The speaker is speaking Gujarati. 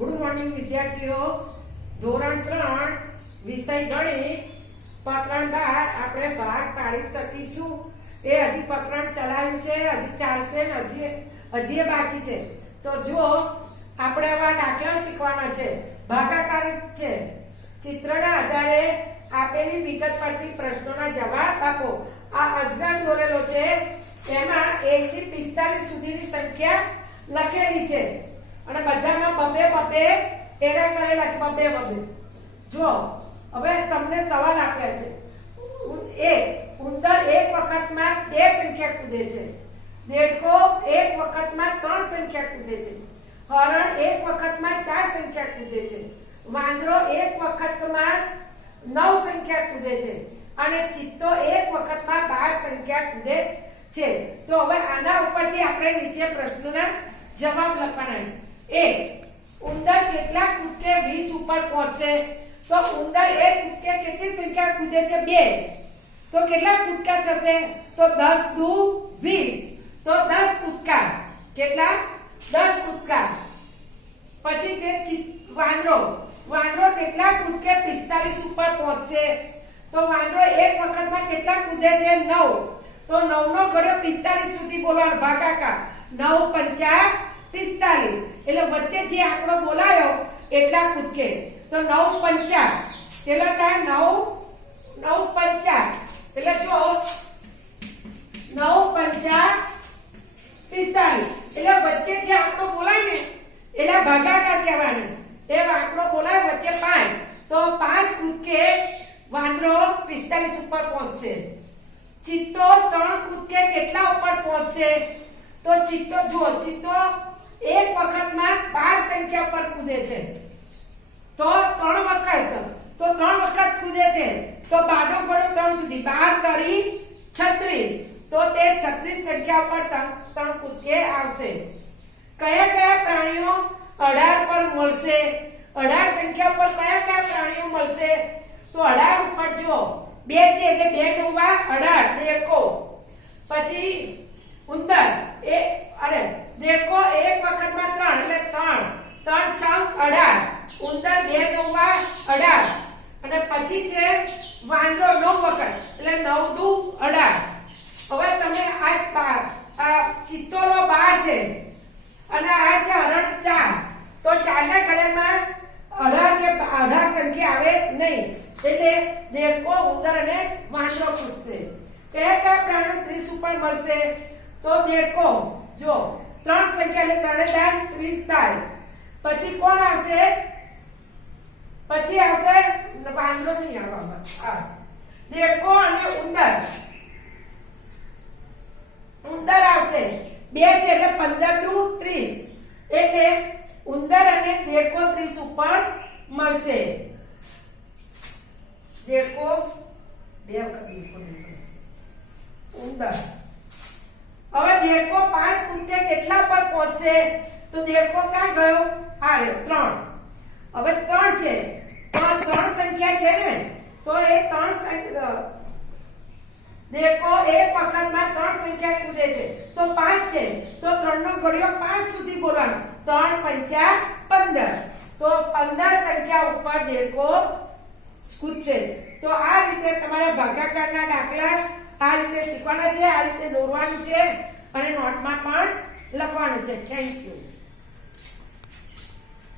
ગુડ મોર્નિંગ વિદ્યાર્થીઓ. ધોરણ 3 વિષય ગણિત પ્રકરણ 12 આપણે ભાગ પાડી શકીશું. એ હજી પ્રકરણ ચલાવ્યું છે, હજી ચાલશે ને હજી બાકી છે. તો જો આપણે આવા દાખલા શીખવાના છે, ભાગાકાર છે. ચિત્રના આધારે આપેલી વિગત પરથી પ્રશ્નોના જવાબ આપો. આ અજગર દોરેલો છે, એમાં 1 થી 45 સુધીની સંખ્યા લખેલી છે અને બધામાં બબે બબે એરા કરેલા છે. બબે બબે જો હવે તમને સવાલ આપ્યા છે. ઉંદર એક વખતમાં 2 સંખ્યા કૂદે છે. દેડકો એક વખતમાં 3 સંખ્યા કૂદે છે. હરણ એક વખતમાં 4 સંખ્યા કૂદે છે. વાંદરો એક વખતમાં 9 સંખ્યા કૂદે છે અને ચિત્તો એક વખતમાં 12 સંખ્યા કૂદે છે. તો હવે આના ઉપરથી આપણે નીચે પ્રશ્નોના જવાબ લખવાના છે. ઉંદર કેટલા કૂદકે 20 ઉપર પહોંચશે? તો ઉંદર એક કૂદકે કેટલી સંખ્યા કૂદે છે? 2. તો કેટલા કૂદકા થશે? તો 10 દુ 20. તો 10 કૂદકા. કેટલા? 10 કૂદકા. પછી છે વાંદરો કેટલા કૂદકે 45 ઉપર પહોંચશે? તો વાંદરો એક વખતમાં કેટલા કૂદે છે? 9. તો 9 નો ઘડિયો 45 સુધી બોલવાનો. ભાગાકાર 9 પંચા 45. એટલે વચ્ચે જે આંકડો બોલાયો એટલા કૂદકે. તો 9 પંચા કેટલા થાય? 9 પંચા એટલે જો 9 પંચા 45. એટલે વચ્ચે જે આંકડો બોલાય ને એલા ભાગાકાર કહેવાનો. એ આંકડો બોલાય વચ્ચે 5. તો 5 કૂદકે વાંદરો 45 ઉપર પહોંચશે. ચિત્તો 3 કૂદકે કેટલા ઉપર પહોંચશે? તો ચિત્તો એક વખતમાં 12 સંખ્યા પર કૂદે છે. તો 3 વખત કૂદે છે. તો 12 નો ઘડિયો 3 સુધી 12 તરી 36. તો તે 36 સંખ્યા પર 3 કૂદકે આવશે. કયા પ્રાણીઓ 18 પર મળશે? 18 સંખ્યા પર કયા પ્રાણીઓ મળશે? તો 18 ઉપર જો 2 છે એટલે 2 * 18 દેડકો. પછી ઉંદર દેડકો એક વખતમાં 3 એટલે 3 છંક 18. ઉંદર 2 * 18. અને પછી છે વાંદરો 9 વખત એટલે 9 દુ 18. હવે તમે આ ચિત્તોલો 12 છે અને આ છે હરણ 4. તો 4 ના ઘડિયામાં 18 સંખ્યા આવે નહીં. એટલે દેડકો, ઉંદર અને વાંદરો કૂદશે. કયા પ્રાણીઓ 30 ઉપર મળશે? તો દેડકો જો 3 સંખ્યા એટલે 3 * 30 થાય. પછી કોણ આવશે? પછી આવશે વાંદરો નહીં આવવામાં. દેડકો અને ઉંદર આવશે. 2 છે એટલે 15 દુ 30. એટલે ઉંદર અને દેડકો 30 ઉપર મળશે. દેડકો 2 વખત ઉંદર. હવે દેડકો 5 કૂદકે કેટલા પર પહોંચશે? તો દેડકો ક્યાં ગયો? આ રહ્યો 3. હવે 3 છે તો 3 સંખ્યા છે ને, તો એ 3 દેડકો એક વખતમાં 3 સંખ્યા કૂદે છે. તો 5 છે તો 3 નો ઘડિયો 5 સુધી બોલવાનો. 3 પંચા 15. તો 15 સંખ્યા ઉપર દેડકો કૂદશે. તો આ રીતે તમારા ભાગાકારના દાખલા આ રીતે શીખવાના છે, આ રીતે દોરવાનું છે અને નોટમાં પણ લખવાનું છે. Thank you.